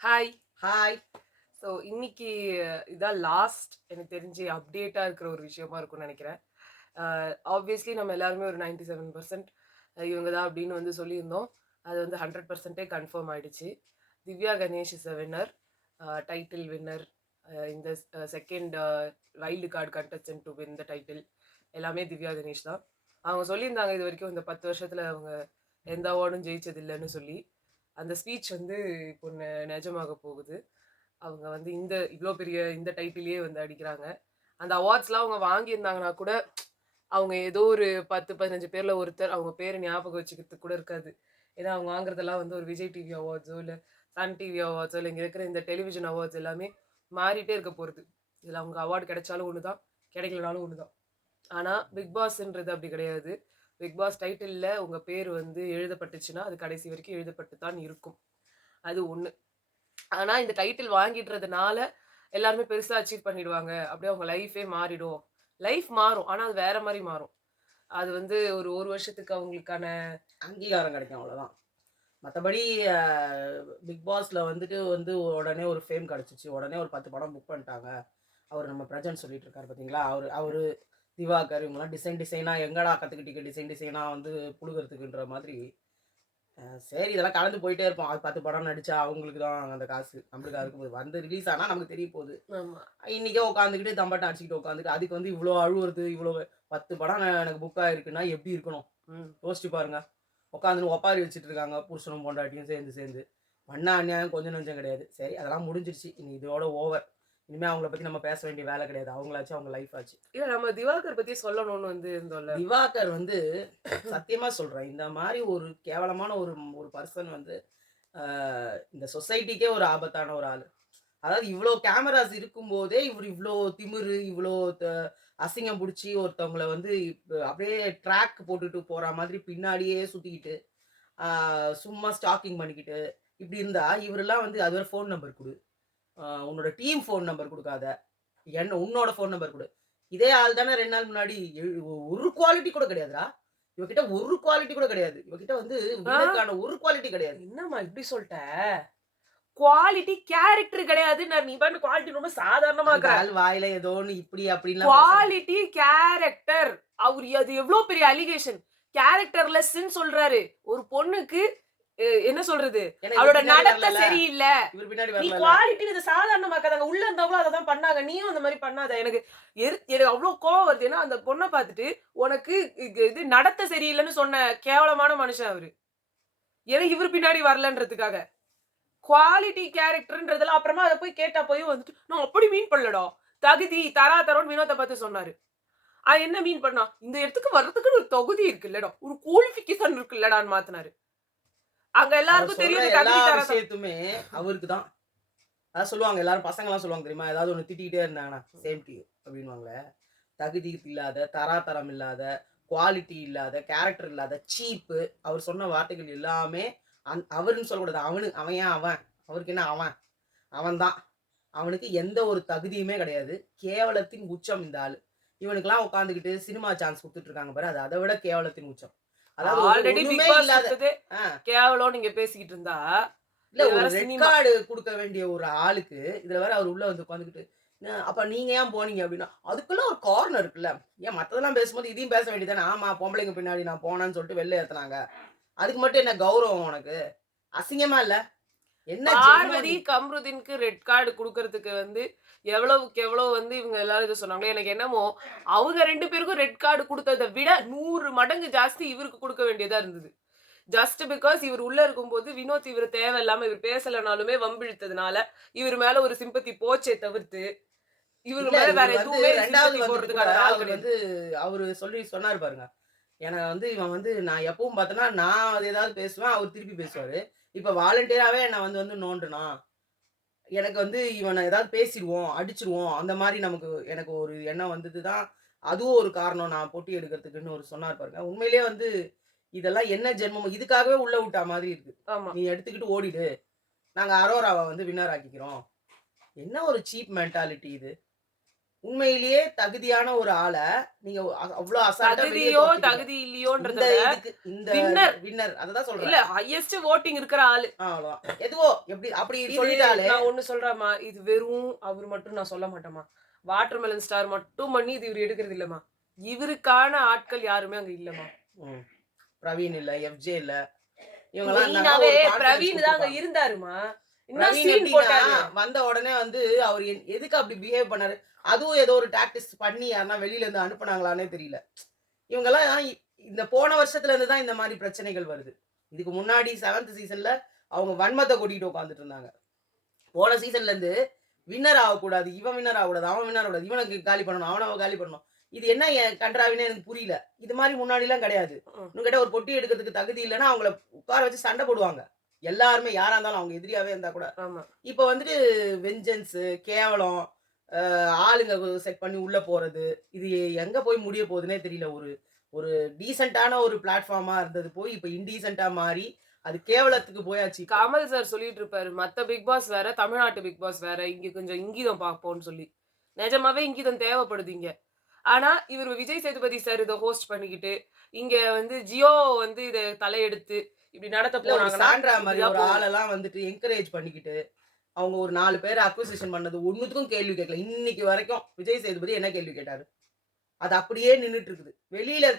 Hi. Hi. So இன்னைக்கு இதான் last எனக்கு தெரிஞ்சு அப்டேட்டா இருக்கிற ஒரு விஷயமா இருக்கும்னு நெனைக்கிறேன். ஆப்வியஸ்லி நம்ம எல்லாருமே ஒரு 97% இவங்க தான் அப்படின்னு வந்து சொல்லியிருந்தோம். அது வந்து 100% கன்ஃபார்ம் ஆயிடுச்சு. Divya Ganesh is a winner. Title winner. இந்த second wild card contestant to win the title. எல்லாமே திவ்யா கணேஷ் தான். அவங்க சொல்லியிருந்தாங்க இதுவரைக்கும் இந்த 10 வருஷத்துல அவங்க எந்த அவார்டும் ஜெயிச்சது இல்லன்னு சொல்லி. அந்த ஸ்பீச் வந்து இப்போ நெஜமாக போகுது. அவங்க வந்து இவ்ளோ பெரிய இந்த டைட்டிலயே வந்து அடிக்கிறாங்க. அந்த அவார்ட்ஸ்லாம் அவங்க வாங்கியிருந்தாங்கன்னா கூட, அவங்க ஏதோ ஒரு 10, 15 பேர்ல ஒருத்தர் அவங்க பேர ஞாபகம் வச்சுக்கிறதுக்கு கூட இருக்காது. ஏன்னா அவங்க வாங்குறதெல்லாம் வந்து ஒரு விஜய் டிவி அவார்ட்ஸோ, இல்ல சன் டிவி அவார்ட்ஸோ, இல்ல இங்க இருக்கிற இந்த டெலிவிஷன் அவார்ட்ஸ் எல்லாமே மாறிட்டே இருக்க போறது. இதுல அவங்க அவார்ட் கிடைச்சாலும் ஒண்ணு தான், கிடைக்கலனாலும் ஒண்ணு தான். ஆனா பிக் பாஸ்ன்றது அப்படி கிடையாது. பிக் பாஸ் டைட்டில்ல உங்க பேர் வந்து எழுதப்பட்டுச்சுன்னா, அது கடைசி வரைக்கும் எழுதப்பட்டு தான் இருக்கும். அது 1. ஆனா இந்த டைட்டில் வாங்கிடுறதுனால எல்லாருமே பெருசா அச்சீவ் பண்ணிடுவாங்க. அப்படியே அவங்க லைஃபே மாறிடும். லைஃப் மாறும். ஆனா அது வேற மாரி மாறும். அது வந்து ஒரு 1 வருஷத்துக்கு அவங்களுக்கான அங்கீகாரம் கிடைக்கும் அவ்வளோதான். மத்தபடி அ பிக் பாஸ்ல உடனே ஒரு ஃபேம் கிடைச்சுச்சு. உடனே ஒரு 10 படம் புக் பண்ணிட்டாங்க. அவரு நம்ம பிரஜன் சொல்லிட்டு இருக்காரு பார்த்தீங்களா? அவரு அவரு திவாகர் இவங்கலாம் டிசைனா எங்கடா கத்துக்கிட்டீங்க டிசைனா புழுகுறதுக்குன்ற மாதிரி. சரி இதெல்லாம் கலந்து போயிட்டே இருப்போம். அது 10 படம் நடிச்சா அவங்களுக்கு தான் அந்த காசு. நம்மளுக்கு அதுக்கு வந்து ரிலீஸ் ஆனா நமக்கு தெரிய போகுது. ஆமா. இன்னைக்கே உட்காந்துக்கிட்டு தம்பட்டம் அடிச்சுக்கிட்டு உட்காந்துட்டு அதுக்கு வந்து இவ்ளோ அழுவுறது, இவ்ளோ 10 படம் எனக்கு புக் ஆயிருக்குன்னா எப்படி இருக்கணும்? ம். யோசிச்சு பாருங்க. உட்காந்துன்னு ஒப்பாரி வச்சுட்டு இருக்காங்க. புருஷனும் பொண்டாட்டியும் சேர்ந்து. பண்ண அநியாயம் கொஞ்சம் நஞ்சம் கிடையாது. சரி அதெல்லாம் முடிஞ்சிருச்சு. இனி இதோட ஓவர். இனிமே அவங்கள பத்தி நம்ம பேச வேண்டிய வேலை கிடையாது. அவங்களாச்சு அவங்க லைஃப் ஆச்சு. இல்ல நம்ம திவாகர் பத்தி சொல்லணும்னு வந்து இருந்தோம்ல. திவாகர் சத்தியமா சொல்றேன். இந்த மாரி ஒரு கேவலமான ஒரு ஒரு பர்சன் அ இந்த சொசைட்டிக்கே ஒரு ஆபத்தான ஒரு ஆளு. அதாவது இவ்ளோ கேமராஸ் இருக்கும்போதே, இவரு இவ்ளோ திமிரு, இவ்ளோ அசிங்கம் புடிச்சு ஒருத்தவங்கள அப்படியே ட்ராக் போட்டுட்டு போற மாதிரி பின்னாடியே சுத்திக்கிட்டு, ஆ சும்மா ஸ்டாக்கிங் பண்ணிக்கிட்டு, இப்படி இருந்தா இவரெல்லாம் அது வேற ஃபோன் நம்பர் குடு. உன்னோட டீம் ஃபோன் நம்பர் குடுக்காத. உன்னோட ஃபோன் நம்பர் குடு. இதே ஆள் தானே 2 நாள் முன்னாடி ஒரு குவாலிட்டி கூட கிடையாதுடா. இவகிட்ட ஒரு குவாலிட்டி கூட கிடையாது. இவகிட்ட ஆ வின்னருக்கான ஒரு குவாலிட்டி கிடையாது. என்னம்மா இப்படி சொல்ட்ட? குவாலிட்டி கேரக்டர் கிடையாது. நீ பாட்டுக்கு குவாலிட்டி ரொம்ப சாதாரணமா அந்த ஆக்குற. ஆள் வாயில ஏதோ ஒண்ணு இப்படி அப்படின்லாம் பேசுறது. Quality character. அவரு அது எவ்ளோ பெரிய அலிகேஷன். கேரக்டர்லெஸ்ன்னு சொல்றாரு. ஒரு பொண்ணுக்கு என்ன சொல்றது? ஏன்னா இவர் அவளோட பின்னாடி நடத்தை வரலல்ல. சரியில்ல. இவர் பின்னாடி நீ வரலல்ல. குவாலிட்டின்னு இத சாதாரணமாக்காதங்க. உள்ள இருந்தவங்களும் அத தான் பண்ணாங்க. நீயும் அந்த மாரி பண்ணாத. எனக்கு அவ்ளோ கோவம் வருது. ஏன்னா, அந்த பொண்ண பார்த்துட்டு, உனக்கு இது நடத்தை சரியில்லன்னு சொன்ன கேவலமான மனுஷன் அவரு. ஏன்னா, இவரு பின்னாடி வரலன்றதுக்காக. குவாலிட்டி கேரக்டர்ன்றதெல்லாம் அப்புறமா அத போய் கேட்டா வந்துட்டு, நான் அப்படி மீன் பண்ணலடா. தகுதி, தராதரம்ன்னு வினோத்த பார்த்து சொன்னாரு. என்ன மீன் பண்ணா? இந்த இடத்துக்கு வர்றதுக்குன்னு ஒரு தகுதி இருக்குல்லடா. ஒரு குவாலிஃபிகேஷன் இருக்குல்லடான்னு மாத்துனாரு. அங்க அவர் எல்லாருக்கும் சொல்ற தெரியும் இந்த எல்லா தகுதி தராதரம். விஷயத்துமே அவருக்கு தான். அதான் சொல்லுவாங்க எல்லாரும் பசங்கலாம் சொல்லுவாங்க தெரியுமா? ஏதாவது ஒண்ணு திட்டிக்கிட்டே இருந்தாங்கன்னா, சேம் டு யூ அப்டின்னுவாங்கல்ல. தகுதி இல்லாத, தராதரம் இல்லாத, குவாலிட்டி இல்லாத, கேரக்டர் இல்லாத, சீப்பு அவர் சொன்ன வார்த்தைகள் எல்லாமே அவருன்னு சொல்லக்கூடாது. அவன் ஏன் அவன்? அவருக்கு என்ன அவன்? அவன் தான். அவனுக்கு எந்த ஒரு தகுதியுமே கிடையாது. கேவலத்தின் உச்சம் இந்த ஆளு. இவனுக்கெல்லாம் உட்கார்ந்துகிட்டு சினிமா சான்ஸ் குடுத்துட்டு இருக்காங்க பாரு. அது அத விட கேவலத்தின் உச்சம். அதாவது ஆல்ரெடி பிக் ஒண்ணுமே பாஸ் இல்லாத குடுத்ததே ஆ. கேவலம் நீங்க பேசிக்கிட்டு இருந்தா, இல்ல இது ஒரு வேற ரெட் சினிமா. கார்டு குடுக்க வேண்டிய ஒரு ஆளுக்கு, இதுல வேற அவரு உள்ள உட்கார்ந்துகிட்டு, அப்ப நீங்க ஏன் போனீங்க?" அப்படின்னா, அதுக்கெல்லாம் ஒரு காரணம் இருக்குல்ல. ஏன் மத்ததெல்லாம் பேசும்போது இதையும் பேச வேண்டியது தானே. ஆமா, பொம்பளைங்க பின்னாடி நான் போனேன்னு சொல்லிட்டு வெளில ஏத்துனாங்க. அதுக்கு மட்டும் என்ன கௌரவம் உனக்கு? அசிங்கமா இல்ல? என்ன ஜென்மம் பார்வதி, நீ? கம்ருதீன்க்கு ரெட் கார்டு குடுக்கறதுக்கு வந்து எவ்வளவுக்கு எவ்வளோ வந்து இவங்க எல்லாரும் இத சொன்னாங்களோ, எனக்கு என்னமோ அவங்க 2 பேருக்கும் ரெட் கார்டு குடுத்தத விட 100 மடங்கு ஜாஸ்தி இவருக்கு குடுக்க வேண்டியதா இருந்தது. ஜஸ்ட் பிகாஸ் இவர் உள்ள இருக்கும்போது வினோத் இவரு தேவையில்லாம இவர் பேசலனாலுமே வம்பிழுத்ததுனால, இவர் மேல ஒரு சிம்பத்தி போச்சே தவிர்த்து, இவரு இல்ல மேல வேற இவரு எதுவுமே 2வது சிம்பத்தி வந்துட்டு கூட போடுறதுக்கான ஆள் அவரு கிடையாது. அவரு சொன்னாரு பாருங்க. ஏன்னா இவன் நான் எப்பவும் பார்த்தேன்னா, நான் அது ஏதாவது பேசுவேன். அவரு திருப்பி பேசுவாரு. இப்ப வாலண்டியராவே என்ன நோண்டுனான். எனக்கு இவன ஏதாவது பேசிருவோம், அடிச்சுருவோம். அந்த மாரி எனக்கு ஒரு எண்ணம் வந்தது தான். அதுவும் ஒரு காரணம் நான் பொட்டி எடுக்கிறதுக்குன்னு சொன்னாரு பாருங்க. உண்மையிலேயே இதெல்லாம் என்ன ஜென்மமோ இதுக்காகவே உள்ள விட்டா மாதிரி இருக்கு. ஆமா. நீ எடுத்துக்கிட்டு ஓடிடு. நாங்க அரோராவ வின்னர் ஆக்கிக்கிறோம். என்ன ஒரு சீப் மென்டாலிட்டி இது. உண்மையிலேயே தகுதியான ஒரு ஆளை நீங்க அவ்வளவு அசால்ட்டா வெளியே தகுதியோ தோத்துட்டீங்க. தகுதி இல்லையோன்றத இந்த விட இதுக்கு இந்த வின்னர் வின்னர் அததான் சொல்றேன். இல்ல ஹையஸ்ட் voting இருக்கிற ஆளு. அவ்வளவுதான். எதுவோ எப்படி அப்படி இது சொல்லிட்டாலே நான் ஒண்ணு சொல்றேம்மா, இது வெறும் அவரு மட்டும் நான் சொல்ல மாட்டேம்மா. வாட்டர்மெலன் ஸ்டார் மட்டும் பண்ணி இது இவரு எடுக்கிறது இல்லம்மா. இவருக்கான ஆட்கள் யாருமே அங்க இல்லம்மா. ம். பிரவீன் இல்ல, எஃப்ஜே இல்ல. இவங்கலாம் இருந்தாங்கன்னா மெயினாவே ஒரு கான்ஃபிடன்ஸ் பிரவீன் தான் அங்க குடுத்துருப்பாங்க. இருந்தாருமா. இன்னும் பிரவீன் சீன் எப்படின்னா போட்டாரு. வந்த உடனே வந்து அவர் எதுக்கு அப்படி பிஹேவ் பண்ணாரு? அதுவும் ஏதோ ஒரு டாக்டிக்ஸ் பண்ணி யாருன்னா வெளியில இருந்து அனுப்புனாங்களான்னே தெரியல. இவங்கலாம் இந்த போன வருஷத்துல இருந்து தான் இந்த மாதிரி பிரச்சனைகள் வருது. இதுக்கு முன்னாடி 7th சீசன்ல அவங்க வன்மத்தை கொட்டிட்டு உட்கார்ந்துட்டு இருந்தாங்க. போன சீசன்ல இருந்து வின்னர் ஆகக்கூடாது, இவன் வின்னர் ஆகக்கூடாது, அவன் வின்னர் ஆகக்கூடாது, இவனுக்கு காலி பண்ணணும், அவனை காலி பண்ணணும். இது என்ன கன்றாவின்னு எனக்கு புரியல. இது மாதிரி முன்னாடிலாம் கிடையாது. ம். இன்னும் கேட்டா ஒரு பொட்டி எடுக்கிறதுக்கு தகுதி இல்லைன்னா அவங்கள உட்கார வச்சு சண்டை போடுவாங்க. எல்லாருமே யாரா இருந்தாலும் அவங்க எதிரியாவே இருந்தா கூட. ஆமா. இப்ப வந்துட்டு வெஞ்சன்ஸ், கேவலம், ஆளுங்க செட் பண்ணி உள்ள போறது, இது எங்க போய் முடிய போகுதுன்னே தெரியல. ஒரு ஒரு டீசென்ட்டான ஒரு பிளாட்ஃபார்மா இருந்தது போய் இப்ப இன்டீசென்ட்டா மாறி அது கேவலத்துக்கு போயாச்சு. கமல் சார் சொல்லிட்டு இருப்பாரு. மத்த பிக் பாஸ் வேற, தமிழ்நாட்டு பிக் பாஸ் வேற. இங்க கொஞ்சம் இங்கீதம் பார்ப்போம்னு சொல்லி. நிஜமாவே இங்கீதம் தேவைப்படுது இங்க. ஆனா இவர் விஜய் சேதுபதி சார் இத ஹோஸ்ட் பண்ணிக்கிட்டு, இங்க வந்து ஜியோ வந்து இத தலையெடுத்து இப்படி நடத்த இல்ல ஒரு போனாங்கன்னா சாண்ட்ரா மாதிரி இப்படிதான் ஒரு போகும். ஆளெல்லாம் வந்துட்டு என்கரேஜ் பண்ணிக்கிட்டு, அவங்க ஒரு 4 பேர அக்விசிஷன் பண்ணது ஒண்ணுத்துக்கும் கேள்வி கேட்கல. இன்னைக்கு வரைக்கும் விஜய் சேதுபதி என்ன கேள்வி கேட்டாரு? அது அப்படியே நின்னுட்டு இருக்குது. வெளியில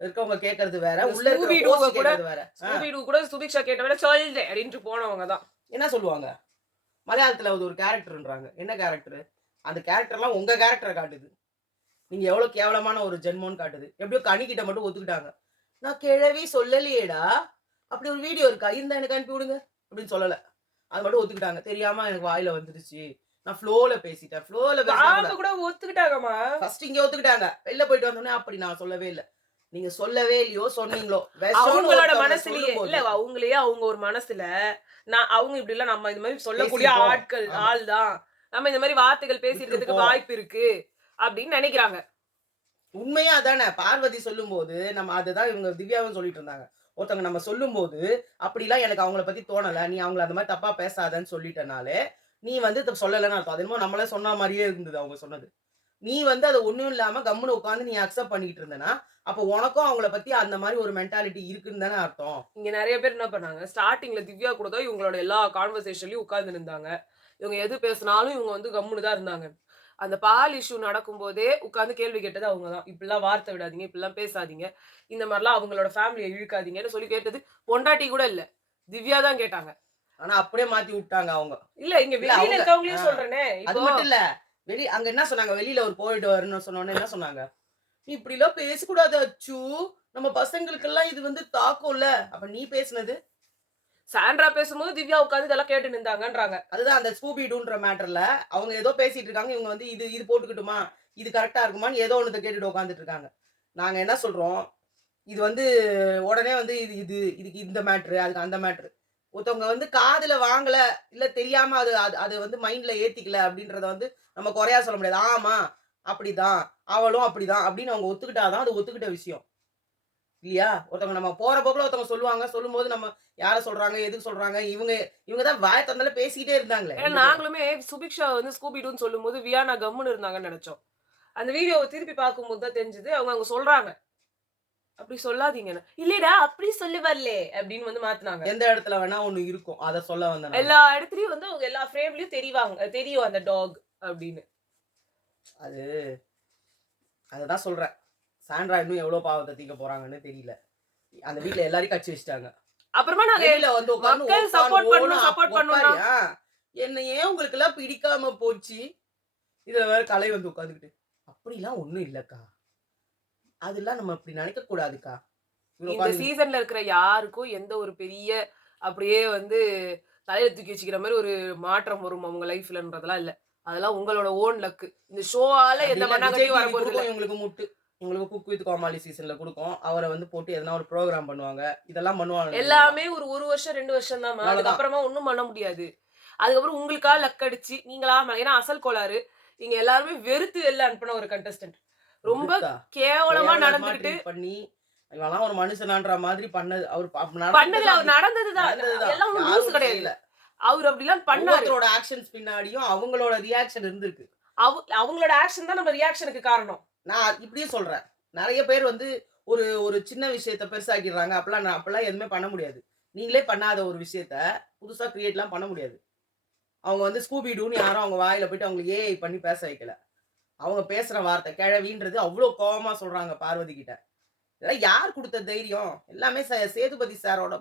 இருக்கவங்க கேட்கறது வேற, இந்த உள்ள இருக்கிற ஸ்கூபி டூவ ஹோஸ்ட் கூட கேட்கறது வேற. ஸ்கூபி டூ கூட சுபிக்ஷா கேட்ட விட சொல்றேன் அப்படின்ட்டு போனவங்க தான். என்ன சொல்லுவாங்க? மலையாளத்துல அது ஒரு கேரக்டர்ன்றாங்க. என்ன கேரக்டர்? அந்த கேரக்டர்லாம் உங்க கேரக்டர காட்டுது. நீங்க எவ்வளவு கேவலமான ஒரு ஜென்மம்னு காட்டுது. எப்படியோ கனிக்கிட்ட மட்டும் ஒத்துக்கிட்டாங்க. நான் கிழவி சொல்லலையேடா. அப்படி ஒரு வீடியோ இருக்கா? இருந்தா எனக்கு அனுப்பி விடுங்க. அப்படின்னு சொல்லல. அது மட்டும் ஒத்துக்கிட்டாங்க. தெரியாம எனக்கு வாயில வந்துருச்சு. நான் ஃப்ளோல பேசிட்டேன். ஃப்ளோல பேசினா பாம்பு கூட ஒத்துக்கிட்டாங்கம்மா. ஃபர்ஸ்ட் இங்க ஒத்துக்கிட்டாங்க. வெளில போயிட்டு வந்தோனே அப்படி நான் சொல்லவே இல்ல. நீங்க சொல்லவே இல்லையோ சொன்னீங்களோ. அவங்களோட மனசுலயே இல்ல அவங்களையே அவங்க ஒரு மனசுல அவங்க இப்படி இல்ல நம்ம இந்த மாதிரி சொல்லக்கூடிய பேசிருக்கோம். ஆட்கள் ஆமா. ஆள் தான். நம்ம இந்த மாதிரி வார்த்தைகள் பேசிக்கிறதுக்கு விட்டுருப்போம். வாய்ப்பு இருக்கு அப்படின்னு நினைக்கிறாங்க. உண்மையா அதானே. பார்வதி சொல்லும்போது நம்ம அதுதான் இவங்க திவ்யாவும் சொல்லிட்டு இருந்தாங்க. ஒருத்தவங்க நம்ம சொல்லும்போது, அப்படிலாம் எனக்கு அவங்கள பத்தி தோணல. நீ அவங்கள அந்த மாரி தப்பா பேசாதன்னு சொல்லிட்டனாலே, நீ வந்து சொல்லலன்னு அர்த்தம். அது என்னமோ நம்மளே சொன்ன மாரியே இருந்தது அவங்க சொன்னது. நீ வந்து அத ஒண்ணும் இல்லாம கம்முனு உட்கார்ந்து நீ அக்செப்ட் பண்ணிக்கிட்டு இருந்தனா, அப்ப உனக்கும் அவங்கள பத்தி அந்த மாரி ஒரு மென்டாலிட்டி இருக்குன்னு தானே அர்த்தம். இங்க நிறைய பேர் என்ன பண்ணாங்க, ஸ்டார்டிங்ல திவ்யா கூட தான் இவங்களோட எல்லா கான்வர்சேஷன்லயும் உட்கார்ந்து இருந்தாங்க. இவங்க எது பேசினாலும் இவங்க வந்து கம்முனு தான் இருந்தாங்க. அந்த பால் இஷ்யூ நடக்கும்போதே உட்கார்ந்து கேள்வி கேட்டது அவங்க தான். இப்படிலாம் வார்த்தை விடாதீங்க, இப்படிலாம் பேசாதீங்க. இந்த மாதிரிலாம் அவங்களோட ஃபேமிலிய இழுக்காதீங்கன்னு சொல்லி கேட்டது பொண்டாட்டி கூட இல்ல. திவ்யா தான் கேட்டாங்க. ஆனா அப்படியே மாத்தி விட்டாங்க அவங்க. இல்ல இங்க இல்ல வெளியில அவங்க இருக்கவங்களையும் சொல்றேனே. அது இப்போ மட்டும் இல்ல. அங்க என்ன சொன்னாங்க? வெளியில ஒரு போயிட்டு வரணும்னு சொன்னோனே என்ன சொன்னாங்க? "நீ இப்படிலாம் பேசக்கூடாது அச்சு. நம்ம பசங்களுக்கெல்லாம் இது வந்து தாக்கும்ல." அப்ப நீ பேசுனது? சாண்ட்ரா பேசும்போது திவ்யா உட்கார்ந்து இதெல்லாம் கேட்டு நின்றாங்கன்றாங்க. அதுதான் அந்த ஸ்கூபி டூன்ற மேட்டர்ல அவங்க ஏதோ பேசிட்டு இருக்காங்க. இவங்க வந்து இது போட்டுக்கட்டுமா? இது கரெக்ட்டா இருக்குமான்னு ஏதோ ஒண்ணத்த கேட்டுட்டு உட்கார்ந்துட்டு இருக்காங்க. நாங்க என்ன சொல்றோம்? இது வந்து உடனே வந்து இதுக்கு இந்த மேட்டரு, அதுக்கு அந்த மேட்டரு. ஒருத்தவங்க வந்து காதுல வாங்கல, இல்ல தெரியாம அது அது அது வந்து மைண்ட்ல ஏத்திக்கல அப்படின்றத வந்து நம்ம குறையா சொல்ல முடியாது. ஆமா, அப்படிதான். அவளும் அப்படிதான் அப்படின்னு அவங்க ஒத்துக்கிட்டா தான் அது ஒத்துக்கிட்ட விஷயம். இல்லையா? ஒருத்தவங்க நம்ம போற போக்குல ஒருத்தவங்க சொல்லுவாங்க. சொல்லும்போது நம்ம யார சொல்றாங்க? எதுக்கு சொல்றாங்க? இவங்க தான் வாய தொறந்தாலே பேசிக்கிட்டே இருந்தாங்களே ஏன்னா 2 பேரும். நாங்களுமே சுபிக்ஷா வந்து ஸ்கூபி டூன்னு சொல்லும்போது வியானா கம்முன்னு இருந்தாங்கன்னு நெனச்சோம். அந்த வீடியோவ திருப்பி பார்க்கும்போது தான் தெரிஞ்சது. அவங்க அங்க சொல்றாங்க. அப்படி சொல்லாதீங்கன்னு. இல்லடா அப்படி சொல்லி வரலே அப்படின்னு வந்து மாத்துனாங்க. எந்த இடத்துல வேணா ஒண்ணு இருக்கும். அத சொல்ல வந்தேன் நானு. எல்லா இடத்துலயும் வந்து அவங்க எல்லா ஃப்ரேம்லயும் தெரியும் அந்த டாக் அப்படின்னு. அது அததான் சொல்றேன். சாண்ட்ரா இன்னும் எவ்வளோ பாவத்த தீர்க்க போறாங்கன்னு தெரியல. அந்த வீட்ல எல்லாரையும் கட்சி வச்சுட்டாங்க. அப்புறமா நாங்க வெளியில வந்து உட்கார்ந்து மக்கள் சப்போர்ட் பண்ணணும் சப்போர்ட் பண்ணணும்னா என்ன ஏன் உங்களுக்கெல்லாம் பிடிக்காம போச்சு? இதுல வேற கலை வந்து உட்கார்ந்துகிட்டு. அப்படிலாம் ஒண்ணும் இல்லக்கா. அதெல்லாம் நம்ம அப்படி நினைக்க கூடாதுக்கா. இவரு இந்த உட்கார்ந்து சீசன்ல இருக்கிற யாருக்கும் எந்த ஒரு பெரிய அப்படியே வந்து தலையில தூக்கி வச்சுக்கிற மாதிரி ஒரு மாற்றம் வரும் அவங்க லைஃப்லன்றதெல்லாம் இல்ல. அதெல்லாம் உங்களோட ஓன் லக்கு. இந்த ஷோவால அப்படி எந்த இல்ல. விஜய் மண்ணாங்கட்டியும் டிவி வரப்போறது இல்ல. குடுக்கும் இவங்களுக்கு முட்டு. இவங்களுக்கு குக் வித் கோமாளி சீசன்ல குடுக்கும். அவர வந்து போட்டு எதனா ஒரு புரோகிராம் பண்ணுவாங்க. இதெல்லாம் பண்ணுவாங்க. எல்லாமே ஒரு வருஷம் 2 வருஷம் தான்மா. அவ்வளவுதான். அதுக்கப்புறமா ஒண்ணும் பண்ண முடியாது. அதுக்கப்புறம் உங்களுக்கா லக் அடிச்சு நீங்களா ஏன்னா அசல் கோளாறு. நீங்க எல்லாருமே வெறுத்து வெளில அனுப்புன ஒரு கண்டஸ்டன்ட். ரொம்ப இருக்கா? கேவலமா கேவலமா நடந்துகிட்டு ட்ரீட் பண்ணி இவன்லாம் ஒரு மனுஷனான்ற மாதிரி பண்ணது. அவர் பண்ணதுல அவர் நடந்ததுதான். நடந்ததுதான். எல்லாம் ஒண்ணும் யாரும் லூசு கிடையாது. செய்யல. அவர் அப்படிலாம் பண்ணாரு. ஒவ்வொருத்தரோட ஆக்ஷன்ஸ் பின்னாடியும் அவங்களோட ரியாக்ஷன் இருந்திருக்கு. அவங்களோட ஆக்ஷன் தான் நம்ம ரியாக்ஷனுக்கு காரணம். நான் இப்படியே சொல்றேன். நெறைய பேர் வந்து ஒரு ஒரு சின்ன விஷயத்த பெருசாக்கிடுறாங்க. அப்பலாம் எதுவுமே பண்ண முடியாது. நீங்களே பண்ணாத ஒரு விஷயத்த புதுசா கிரியேட்லாம் பண்ண முடியாது. அவங்க வந்து ஸ்கூபி டூன்னு யாரும் அவங்க வாயில போயிட்டு அவங்கள ஏஐ பண்ணி பேச வைக்கல. அவங்க பேசுற வார்த்தை கிழவின்றது அவ்ளோ கோவமா சொல்றாங்க பார்வதி கிட்ட. இதெல்லாம் யார் குடுத்த தைரியம்? எல்லாமே சேதுபதி சாரோட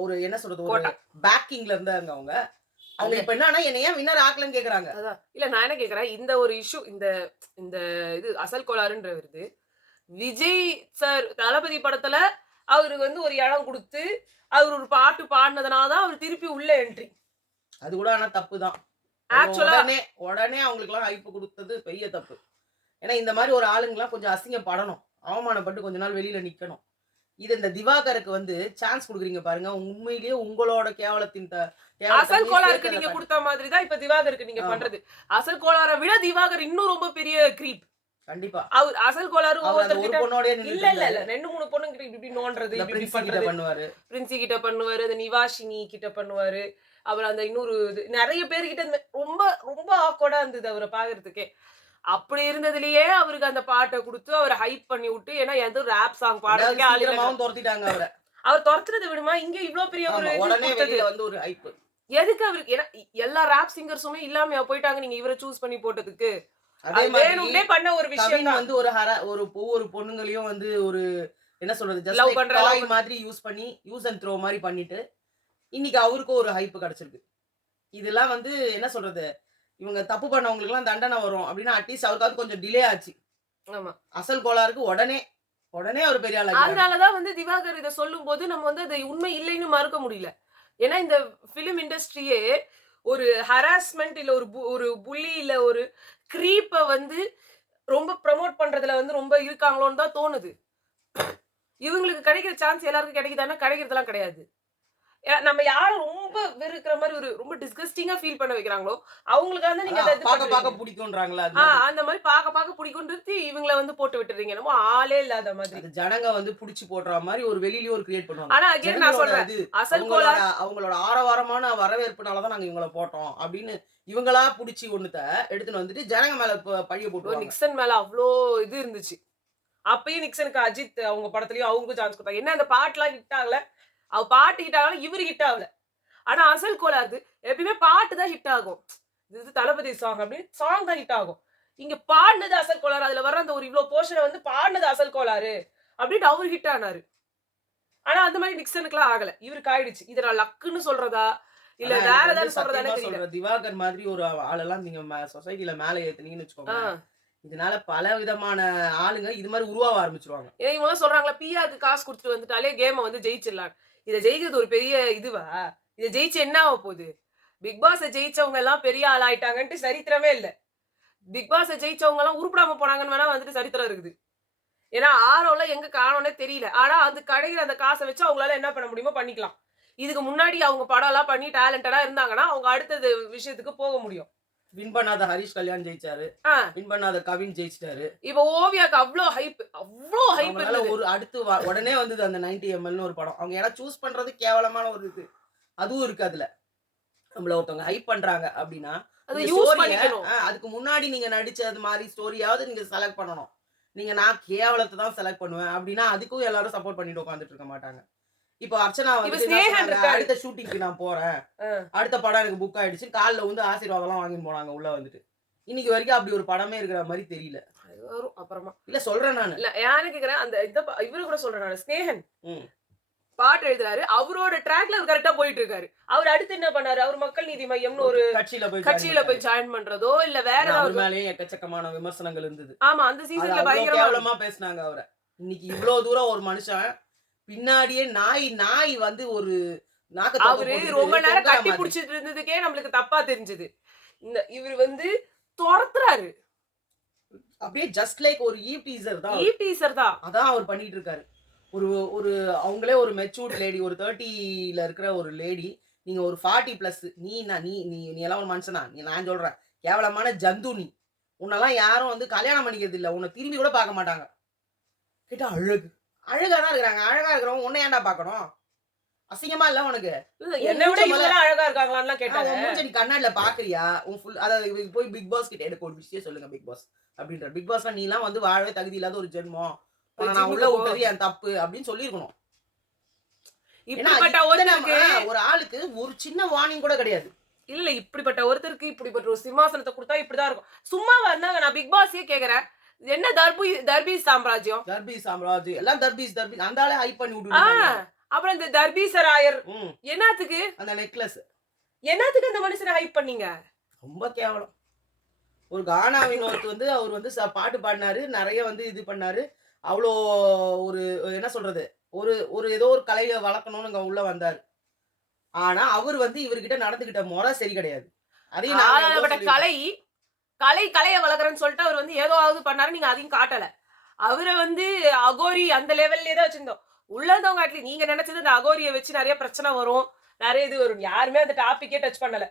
ஒரு என்ன சொல்றது? ஒரு கோட்டா. பேக்கிங்ல இருந்தாங்க அவங்க. அவங்க அது இப்ப என்னன்னா, என்ன ஏன் வின்னர் ஆக்கலன்னு கேட்கறாங்க. அதான். இல்ல நான் என்ன கேட்கிறேன், இந்த ஒரு இஷ்யூ இந்த இந்த இது அசல் கோளாறுன்ற வருது. விஜய் சார் தளபதி படத்துல அவருக்கு வந்து ஒரு இடம் குடுத்து, அவரு ஒரு பாட்டு பாடுனதுனால தான் அவரு திருப்பி உள்ள என்ட்ரி. அது கூட ஆனா தப்பு தான். ஆக்சுவலா உடனே அவங்களுக்கெல்லாம் ஹைப் குடுத்தது பெரிய தப்பு. ஏன்னா இந்த மாரி ஒரு ஆளுங்கலாம் கொஞ்சம் அசிங்கப்படணும். அவமானப்பட்டு கொஞ்ச நாள் வெளியில நிக்கணும். இது இந்த திவாகருக்கு வந்து சான்ஸ் குடுக்குறீங்க பாருங்க. உண்மையிலேயே உங்களோட கேவலத்த அசல் அப்படியே கோளாறுக்கு சேர்க்கிறத நீங்க காட்டு. குடுத்த மாதிரி தான் இப்ப திவாகருக்கு நீங்க ஆமா. பண்றது. அசல் கோளாற விட திவாகர் இன்னும் ரொம்ப பெரிய கிரீப். கண்டிப்பா. அவர் அசல் கோளாறு அவர் அந்த ஒரு ஒவ்வொருத்தர்கிட்ட பொண்ணோடயே இல்ல நின்னுட்டு இல்ல இருந்தாரு. இல்ல 2, 3 பொண்ணுங்கிட்ட இப்படி இப்படி நோண்டுறது, இந்த இப்படி இப்படி பிரின்சி கிட்ட பண்றது. பண்ணுவாரு. பிரின்சி கிட்ட பண்ணுவாரு. அந்த நிவாஷினி கிட்ட பண்ணுவாரு. அப்புறம் அந்த இன்னொரு இது நெறைய பேர்கிட்ட இந்த ரொம்ப ரொம்ப ஆக்வர்டா இருந்தது அவர பாக்குறதுக்கே. அப்படி இருந்ததுலயே அவருக்கு அந்த பாட்ட குடுத்து அவர ஹைப் பண்ணி விட்டு, ஏன்னா எந்த ராப் சாங் 2வது பாடுறதுக்கே ஆள் இல்லங்க. சீக்கிரமாவும் தொரத்திட்டாங்க அவர. அவர் தொரத்துனத விடுமா, இங்க இவ்ளோ பெரிய ஒரு ஆமா. இது உடனே குடுத்தது. வெளியில வந்து ஒரு ஹைப். எதுக்கு அவருக்கு ஏன்னா எல்லா ராப் சிங்கர்ஸுமே இல்லாமயா போயிட்டாங்க நீங்க இவர சூஸ் பண்ணி போட்டதுக்கு? அதே அது மாதிரி வேணும்னே பண்ண ஒரு விஷயம் கவின் தான். வந்து ஒரு ஒவ்வொரு பொண்ணுங்களையும் வந்து ஒரு என்ன சொல்றது? ஜஸ்ட் லவ் லைக் பண்ற லவ் டாய் பண்ற மாதிரி யூஸ் பண்ணி, யூஸ் அண்ட் த்ரோ மாரி பண்ணிட்டு, இன்னைக்கு அவருக்கும் ஒரு ஹைப் கிடைச்சிருக்கு. இதெல்லாம் வந்து என்ன சொல்றது? இவங்க தப்பு பண்ணவங்களுக்கெல்லாம் தண்டனை வரும் அப்டின்னா, அட்லீஸ்ட் அவருக்காவது கொஞ்சம் டிலே ஆச்சு. ஆமா. அசல் கோளாறுக்கு உடனே அவரு பெரிய ஆளாக்கிட்டாங்க. அதனால தான் வந்து திவாகர் இத சொல்லும்போது நம்ம வந்து அது உண்மை இல்லைன்னு மறுக்க முடியல. ஏன்னா இந்த பிலிம் இண்டஸ்ட்ரியே ஒரு ஹராஸ்மென்ட் இல்ல ஒரு புல்லி இல்ல ஒரு கிரீப்ப வந்து ரொம்ப ப்ரமோட் பண்றதுல வந்து ரொம்ப இருக்காங்களோன்னு தான் தோணுது. இவங்களுக்கு கிடைக்கிற சான்ஸ் எல்லாருக்கும் கிடைக்குதான்னா கிடைக்கிறதெல்லாம் கிடையாது. நம்ம யார ரொம்ப வெறுக்கிற மாரி ஒரு ரொம்ப டிஸ்கஸ்டிங்கா ஃபீல் பண்ண வைக்கிறாங்களோ, அவங்களுக்காக தான் நீங்க அத அதான் இது பாக்க பண்றீங்க. பாக்க புடிக்கும்ன்றாங்கல்ல அது மாதிரி. அந்த மாரி பாக்க புடிக்கும்ன்னு நிறுத்தி இவங்கள வந்து போட்டு விட்டுறீங்க. என்னமோ ஆளே இல்லாத மாதிரி. அது ஜனங்க வந்து புடிச்சு போடுற மாரி ஒரு வெளியிலயும் ஒரு கிரியேட் பண்ணுவாங்க. ஆனா அகைன் நான் ஜனங்களோட சொல்றேன். இது அசல் அவங்களோட கோளாறு அவங்களோட ஆரவாரமான வரவேற்புனால தான் நாங்க இவங்கள போட்டோம் அப்படின்னு இவங்களா புடிச்சு ஒண்ணுத்த எடுத்துட்டு வந்துட்டு ஜனங்க மேல பழிய போட்டுருவாங்க. நிக்சன் மேல அவ்ளோ இது இருந்துச்சு. அப்பயும் நிக்சனுக்கு அஜித் அவங்க படத்துலயும் அவங்களுக்கும் சான்ஸ் குடுத்தாங்க. என்ன அந்த பாட்டுலாம் ஹிட் ஆகல. அவ பாட்டு ஹிட் ஆகல, இவரு ஹிட் ஆகல. ஆனா அசல் கோளாறு எப்பயுமே பாட்டு தான் ஹிட் ஆகும். இது தளபதி சாங் அப்படின்னு சாங் தான் ஹிட் ஆகும். இங்க பாடுனது அசல் கோளாறு. அதுல வர அந்த ஒரு இவ்ளோ போர்ஷன வந்து பாடுனது அசல் கோளாறு அப்படின்னு அவரு ஹிட் ஆனாரு. ஆனா அந்த மாரி நிக்சனுக்குலாம் ஆகல. இவருக்கு ஆயிடுச்சு. இத நான் லக்குன்னு சொல்றதா? இல்ல ஆனா வேற எனக்கு வந்து ஏதாவது சொல்றதானே சத்தியமா தெரியல. சொல்றேன். திவாகர் மாதிரி ஒரு ஆளெல்லாம் நீங்க சொசைட்டில மேல ஏத்துனீங்கன்னு ஆ. வச்சுக்கோங்களேன். இதனால பல விதமான ஆளுங்க இது மாரி உருவாக ஆரம்பிச்சுருவாங்க. ஏன்னா இவங்கலாம் சொல்றாங்களா, பிஆர்‌க்கு காசு குடுத்துட்டு வந்துட்டாலே கேம வந்து ஜெயிச்சிடலாம். இத ஜெயிக்கிறது ஒரு பெரிய இதுவா? இத ஜெயிச்சு என்ன ஆவ போது? பிக் பாஸ ஜெயிச்சவங்க எல்லாம் பெரிய ஆள் ஆயிட்டாங்கன்ட்டு சரித்திரமே இல்ல. பிக் பாஸ ஜெயிச்சவங்க எல்லாம் உருப்படாம போனாங்கன்னு வேணா வந்துட்டு சரித்திரம் இருக்குது. ஏன்னா ஆரோலாம் எங்க காணோம்னே தெரியல. ஆனா அது கிடைக்கிற அந்த காச வச்சு அவங்களால என்ன பண்ண முடியுமோ பண்ணிக்கலாம். இதுக்கு முன்னாடி அவங்க படம்லாம் பண்ணி டேலண்டடா இருந்தாங்கன்னா, அவங்க அடுத்தது விஷயத்துக்கு போக முடியும். வின் பண்ணாத ஹரிஷ் கல்யாண் ஜெயிச்சாரு. ஆ வின் பண்ணாத கவின் ஜெயிச்சிட்டாரு. இப்ப ஓவியாக்கு அவ்ளோ ஹைப் அவங்களால இருந்தது. ஒரு அடுத்து உடனே வந்தது அந்த 90 எம்எல்னு ஒரு படம். அவங்க ஏன்னா சூஸ் பண்றது கேவலமான ஒரு இது. அதுவும் இருக்கு அதுல. நம்மள ஒருத்தவங்க ஹைப் பண்றாங்க அப்டின்னா, அத இந்த யூஸ் ஸ்டோரிய பண்ணிக்கணும். அதுக்கு முன்னாடி நீங்க நடிச்சது மாரி ஸ்டோரியாவது நீங்க செலக்ட் பண்ணணும். நான் கேவலத்த தான் செலக்ட் பண்ணுவேன் அப்டின்னா, அதுக்கும் எல்லாரும் சப்போர்ட் பண்ணிட்டு உட்கார்ந்துட்டு இருக்க மாட்டாங்க. இப்போ அர்ச்சனா இப்ப வந்துட்டு என்ன ஸ்நேகன் சொன்னாங்க, இருக்காரு. அடுத்த ஷூட்டிங்க்கு நான் போறேன். ஆ. அடுத்த படம் எனக்கு புக் ஆயிடுச்சு. கால்ல வந்து ஆசீர்வாதம்லாம் வாங்கின்னு போனாங்க உள்ள வந்துட்டு. இன்னைக்கு வரைக்கும் அப்டி ஒரு படமே இருக்கிற மாரி தெரியல. அது வரும் அப்புறமா. இல்ல சொல்றேன் நானு. இல்ல யாரு கேட்கிறேன், அந்த இவரு கூட சொல்றேன் நானு. ஸ்நேகன் ம். பாட்டு எழுதுறாரு. அவரோட ட்ராக்ல அவர் கரெக்ட்டா போயிட்டு இருக்காரு. அவரு அடுத்து என்ன பண்ணாரு? அவர் மக்கள் நீதி மையம்னு ஒரு கட்சியில போய் ஜாயின் கட்சியில போய் பண்ணிட்டாரு. ஜாயின் பண்றதோ, இல்ல வேற ஆனா அவர் ஏதாவது. மேலயும் எக்கச்சக்கமான விமர்சனங்கள் இருந்தது. ஆமா. அந்த அது சீசன்ல அவ்ளோ பயங்கரமா கேவலமா பேசுனாங்க அவர. இன்னைக்கு இவ்ளோ தூரம் ஒரு மனுஷன் பின்னாடியே நாய் வந்து ஒரு நாக்க தொங்க அவரு ரொம்ப போட்டுக்கிட்டு நேரம் தொங்குற கட்டி மாதிரி. புடிச்சிட்டு இருந்ததுக்கே நம்மளுக்கு தப்பா தெரிஞ்சது. இவரு வந்து தொரத்துறாரு. அப்படியே ஜஸ்ட் லைக் ஒரு ஈவ் டீசர் தான் அவரு. டீசர் தான். அதான் அவர் பண்ணிட்டு இருக்காரு. ஒரு ஒரு அவங்களே ஒரு மெச்சூர்ட் லேடி ஒரு 30ல இருக்கிற ஒரு லேடி. நீங்க ஒரு 40 பிளஸ் நீ என்ன நீ நீ நீ எல்லாம் ஒரு மனுஷனா? நான் சொல்றேன். கேவலமான ஜந்து நீ. உன்னலாம் யாரும் வந்து கல்யாணம் பண்ணிக்கிறது இல்ல. உன்ன திரும்பி கூட பார்க்க மாட்டாங்க. கேட்டா அழகு. அழகா தான் இருக்கிறாங்க. அழகா இருக்கிறவங்க உன்ன ஏன்டா பார்க்கணும்? அசிங்கமா இல்ல உனக்கு? இல்ல என்னை விட இவங்க எல்லாம் அழகா இருக்காங்களான்னு கேட்டாங்க. உன் மூஞ்ச நீ கண்ணாடில பாக்குறியா? உன் ஃபுல் அதாவது இவங்க போய் பிக் பாஸ் கிட்ட எனக்கு ஒரு விஷயம் சொல்லுங்க பிக் பாஸ் அப்படின்ற. பிக் பாஸ்னா நீலாம் வந்து வாழவே தகுதி இல்லாத ஒரு ஜென்மம். உன்னை நான் உள்ள ஜிம்முக்கு போ. விட்டது என் தப்பு அப்படின்னு சொல்லியிருக்கணும். ஏன்னா இப்படிப்பட்ட இத்தனை ஒருத்தருக்கு ஒரு ஆளுக்கு ஒரு சின்ன வார்னிங் கூட கிடையாது. இல்ல இப்படிப்பட்ட ஒருத்தருக்கு இப்படிப்பட்ட ஒரு சிம்மாசனத்தை கொடுத்தா இப்படிதான் இருக்கும். சும்மாவா இருந்தாங்க? நான் பிக் பாஸே கேக்குறேன். என்ன தர்பீஸ் சாம்ராஜ்யம்? தர்பீஸ் சாம்ராஜ் எல்லாம் தர்பீஸ் அந்த ஆளே ஹைப் பண்ணி ஆ, விட்டுருக்காங்க. அப்புறம் இந்த தர்பீசராயர் ம். என்னத்துக்கு அந்த நெக்லஸ் என்னத்துக்கு அந்த மனுஷனை ஹைப் பண்ணீங்க? ரொம்ப கேவலம். ஒரு கானா வினோத் வந்து அவர் வந்து பாட்டு பாடினாரு. நெறைய வந்து இது பண்ணாரு. அவ்ளோ ஒரு என்ன சொல்றது? ஒரு ஒரு ஏதோ ஒரு கலைய வளர்க்கணும்னு அங்க உள்ள வந்தாரு. ஆனா, அவர் வந்து இவர்கிட்ட நடந்துக்கிட்ட முறை சரி கிடையாது. அதையும் நாங்க எவ்வளோ ஆளப்பட்ட சொல்லியிருக்கோம். கலைய வளர்க்குறேன்னு சொல்லிட்டு அவர் வந்து ஏதோவாவது பண்ணாரு. நீங்க அதையும் காட்டல. அவரை வந்து அகோரி அந்த லெவல்லயே தான் வச்சிருந்தோம். உள்ள இருந்தவங்க அட்லீஸ்ட் நீங்க நினைச்சது அந்த அகோரிய வச்சு நிறைய பிரச்சனை வரும். நிறைய இது வரும். யாருமே அந்த டாபிக்கே டச் பண்ணல.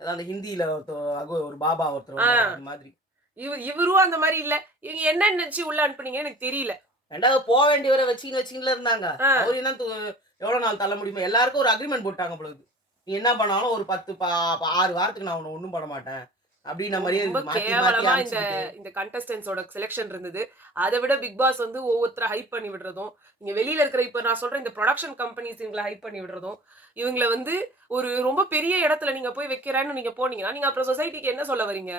அதான் அந்த ஹிந்தியில ஒரு பாபா ஒருத்தர் ஆ. வந்தாரு. அந்த மாதிரி. இவரும் அந்த மாதிரி இல்ல. இவங்க என்ன நினைச்சு உள்ள அனுப்புனீங்கன்னு எனக்கு தெரியல. 2வது வேண்டியவரை வச்சுக்கின்னு இருந்தாங்க. ஆ. அவரு என்ன எவ்வளோ நாள் தள்ள முடியுமோ எல்லாருக்கும் ஒரு அக்ரீமெண்ட் போட்டாங்க போல இருக்குது. நீ என்ன பண்ணாலும் ஒரு 10 6 வாரத்துக்கு நான் உன்ன ஒண்ணும் பண்ண மாட்டேன். அப்படின்ன மாரியே ரொம்ப மாத்தி மாத்தி கேவலமா இந்த அனுப்பிச்சுக்கிட்டு. இந்த கண்டஸ்டன்ஸோட செலக்ஷன் இருந்தது. அதை விட பிக் பாஸ் வந்து ஒவ்வொருத்தர ஹைப் பண்ணி விடுறதும், இங்க வெளியில இருக்கிற இப்ப நான் சொல்றேன் இந்த புரொடக்ஷன் கம்பெனிஸ் இவங்கள ஹைப் பண்ணி விடுறதும், இவங்கள வந்து ஒரு ரொம்ப பெரிய இடத்துல நீங்க போய் வைக்கிறேன்னு நீங்க போனீங்கன்னா, நீங்க அப்புறம் சொசைட்டிக்கு என்ன சொல்ல வரீங்க?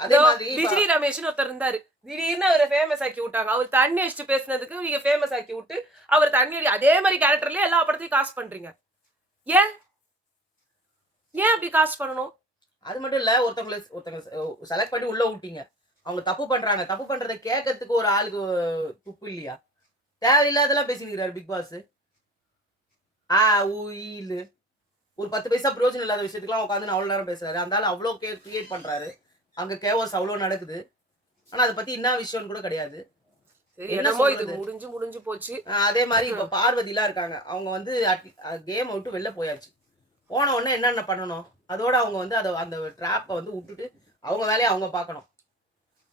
அதே இதோ மாதிரி பிஜிலி ரமேஷ்னு ஒருத்தர் இருந்தாரு. திடீர்னு அவரை ஃபேமஸ் ஆக்கி விட்டாங்க. அவர் தண்ணி அடிச்சுட்டு பேசினதுக்கு நீங்க ஃபேமஸ் ஆக்கி விட்டு, அவர் தண்ணி அதே மாதிரி கேரக்டர்லயே எல்லா படத்தையும் காஸ்ட் பண்றீங்க. ஏன்? ஏன் அப்படி காஸ்ட் பண்ணணும்? அது மட்டும் இல்ல ஒருத்தங்க செலக்ட் பண்ணி உள்ள விட்டீங்க. அவங்க தப்பு பண்றாங்க. தப்பு பண்றத கேட்கறதுக்கு ஒரு ஆளுக்கு துப்பு இல்லையா? தேவையில்லாதெல்லாம் பேசிக்கிறாரு பிக் பாஸ். ஆ, ஊ, ஈன்னு ஒரு 10 பைசா பிரயோஜனம் இல்லாத விஷயத்துக்குலாம் உட்காந்து அவ்வளோ நேரம் பேசுறாரு. அந்த ஆளு அவ்வளோ கிரியேட் பண்றாரு. அங்க கேஓஸ் அவ்வளோ நடக்குது. ஆனா அத பத்தி என்ன விஷயம்னு கூட கிடையாது. சரி என்ன என்னமோ இது சொல்றது? முடிஞ்சு போச்சு. அதே மாரி இப்ப பார்வதிலாம் இருக்காங்க. அவங்க வந்து கேம விட்டு வெளில போயாச்சு. போன உடனே என்னென்ன பண்ணணும்? அதோட அவங்க வந்து அந்த ட்ராப்ப வந்து வுட்டுட்டு, அவங்க வேலைய அவங்க பார்க்கணும்.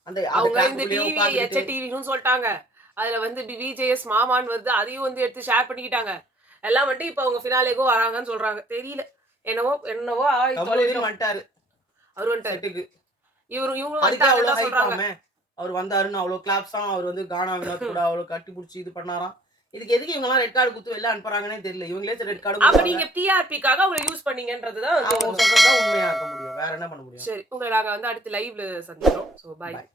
அந்த அந்த அவங்க இந்த ட்ராப்புக்குள்ளேயே டிவி உட்கார்ந்துகிட்டு டிவின்னு சொல்லிட்டாங்க. அதுல வந்து விஜேஎஸ் மாமான்னு வருது. அதையும் வந்து எடுத்து ஷேர் பண்ணிக்கிட்டாங்க. எல்லாம் வந்துட்டு இப்ப அவங்க ஃபினாலேக்கும் வராங்கன்னு சொல்றாங்க. தெரியல. என்னவோ என்னவோ கமலஹாசன் வந்துட்டாரு அவரு வந்துட்டாரு. செட்டுக்கு. இவங்களும் அதுக்கே அவ்வளோ வந்துட்டாங்கன்னு சொல்றாங்க. ஹைப்பாமே. அவர் வந்தாருன்னு அவ்வளோ கிளாப்ஸாம். அவர் வந்து கானா வினோத் கூட அவ்வளோ கட்டி புடிச்சு இது பண்ணாராம். இதுக்கு எதுக்கு இவங்கலாம் ரெட் கார்டு குடுத்து வெளில அனுப்புறாங்கன்னே தெரியல. இவங்களே ரெட் கார்டு அப்ப குடுத்தாங்க. நீங்க டிஆர்பிக்காக அவங்கள யூஸ் பண்ணீங்கன்றதுதான் அவங்க சொல்றது தான் உண்மையா இருக்க முடியும். வேற என்ன பண்ண முடியும்? சரி உங்களை நாங்க வந்து அடுத்து லைவ்ல சந்திக்கிறோம். So bye. பாய்.